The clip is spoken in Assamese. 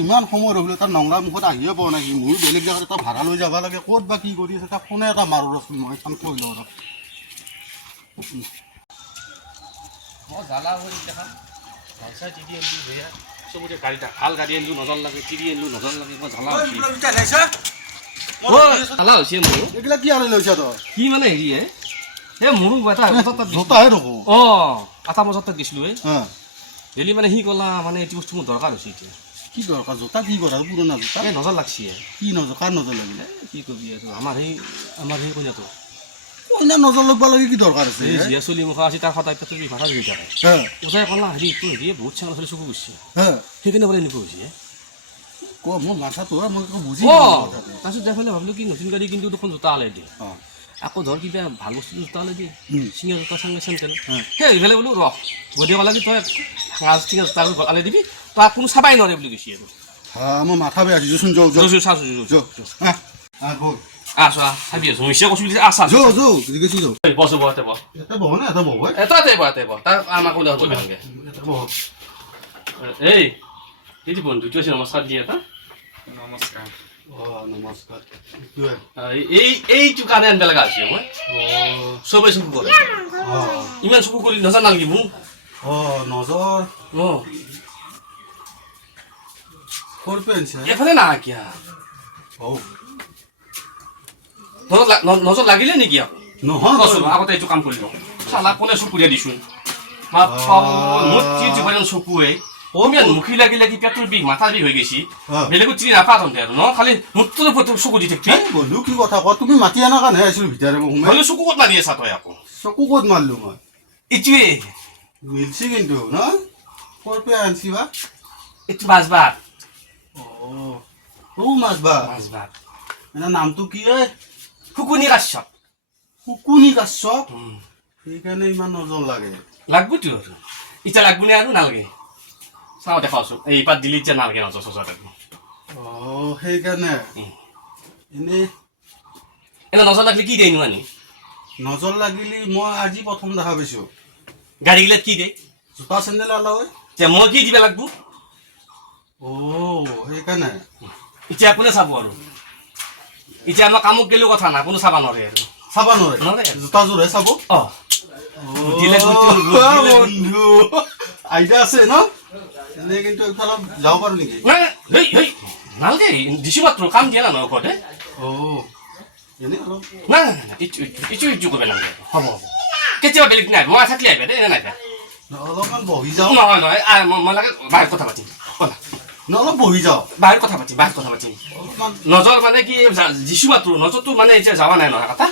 ইমান সময় ৰখিলে তাৰ নংলা মুখত আহিয়ে পোৱা নাই ময়ো বেলেগ জেগাত এটা ভাড়া লৈ যাব লাগে ক'ত বা কি কৰি আছে তাক ফোনে এটা মাৰো ৰচোন মই এখন কৈ লওঁ ৰ মই জ্বালা কৰি দেখা ভালচাই টিভি আনিলোঁ বেয়া চবতে গাড়ীটা ভাল গাড়ী আনিলোঁ নজৰ লাগে টিভি আনিলোঁ নজৰ লাগে মই জ্বালা জ্বালা হৈছে মোৰ এইবিলাক কি আনি লৈছা তই কি মানে হেৰি এই মোৰো এটা জোতাহে নকওঁ এটা বজাত তাত গৈছিলোঁ ডেইলি মানে সি ক'লা মানে এইটো বস্তু মোৰ দৰকাৰ হৈছে এতিয়া কি দৰকাৰ জোতা কি কৰা পুৰণা জোতা এই নজৰ লাগছি কি নজৰ কাৰ নজৰ লাগিলে কি কবি আৰু আমাৰ সেই কইনাটো কইনা নজৰ ল'ব লাগে কি দৰকাৰ আছে এই জীয়া চলি মুখা আছে তাৰ সদায় পেটৰ ভাষা ধৰি থাকে ওচাই ক'লা হেৰি তোৰ হেৰিয়ে বহুত চেঙা চলি চকু গৈছে সেইকাৰণে বোলে এনেকুৱা হৈছে ক মোৰ মাথাটো মই বুজি তাৰপিছত যাই পেলাই ভাবিলোঁ কি নতুন গাড়ী কিন্তু দেখোন জোতা আলাই দিয়ে আকৌ ধৰ কিবা ভাল বস্তু জোতা আলাই দিয়ে চিঙা জোতা চাঙা চেণ্টেল সেই এইফালে বোলো ৰহ গধূলি ক'লা কি তই চিঙা জোতা আলাই দিবি তাক কোনো চাবাই নোৱাৰে বুলি কৈছে আৰু মই মাথা বেয়া দিছোঁচোন আছো ভাবি আছো মিছে কৈছো বুলি আছা বসো বহতে বহ এটা আমাক ওলাই হ'ব ভালকে এই দিদি বন্ধু তুই নমস্কাৰ দিয়ে এটা নমস্কাৰ নমস্কাৰ এইটো কাৰণে আনিব লগা হৈছে মই চবেই চকু কৰে ইমান চকু কৰি নজৰ নালাগিব নজৰ এফালে না কিয়া নজৰ লাগিলে নেকি আকৌ নহয় আগতে এইটো কাম কৰি লওঁ চালা কোনে চকুৰীয়া দিছোন মোৰ চকুৱে মুখী লাগি লাগি পেটৰ বিষ মাথা বিষ হৈ গৈছে বেলেগত চিনি নাপাতন্তে আৰু ন খালি মুখটোৰ ওপৰত চকু দি থাকিবি বন্ধু কি কথা কোৱা তুমি মাতি আনা কাৰণে আহিছিলো ভিতৰে মই চকু ক'ত মাৰি আছা তই আকৌ চকু ক'ত মাৰিলো মই এইটোৱে মিলছি কিন্তু ন ক'ৰ পৰা আনছি বা এইটো মাছবাত মাছবাত এনে নামটো কি শুকুনি কাশ্যপ শুকুনি কাশ্যপ সেইকাৰণে ইমান নজৰ লাগে লাগবতো আৰু এতিয়া লাগব নে আৰু নালাগে চাওঁ দেখাওচোন এই পাত দিলি এতিয়া নালাগে নজৰ চজৰ সেইকাৰণে এনে নজৰ লাগিলে কি দেনো আনি নজৰ লাগিলে মই আজি প্ৰথম দেখা পাইছো গাড়ীগিলাত কি দে জোতা চেণ্ডেল আলাও এতিয়া মই কি দিব লাগব সেইকাৰণে এতিয়া কোনে চাব আৰু এতিয়া আমাৰ কামক গেলেও কথা নাই কোনো চাব নোৱাৰে আৰু চাব নোৱাৰে জোতাযোৰহে চাব আইডিয়া আছে ন এনে কিন্তু এইফালে যাব পাৰো নেকি নালাগে দিছো মাত্ৰ কাম দিয়া না ঘৰতে নাই ইটো কৰিব নালাগে হ'ব হ'ব কেতিয়াবা বেলেগ নাই মই থাকিলে আহিবা দেই নাই অলপমান বহি যাওঁ নহয় নহয় মই লাগে বাহিৰত কথা পাতিম অলপ বহি যাওঁ বাহিৰত কথা পাতিম নজৰ মানে কি দিছো মাত্ৰ নজৰটো মানে এতিয়া যাৱা নাই নহয় কথা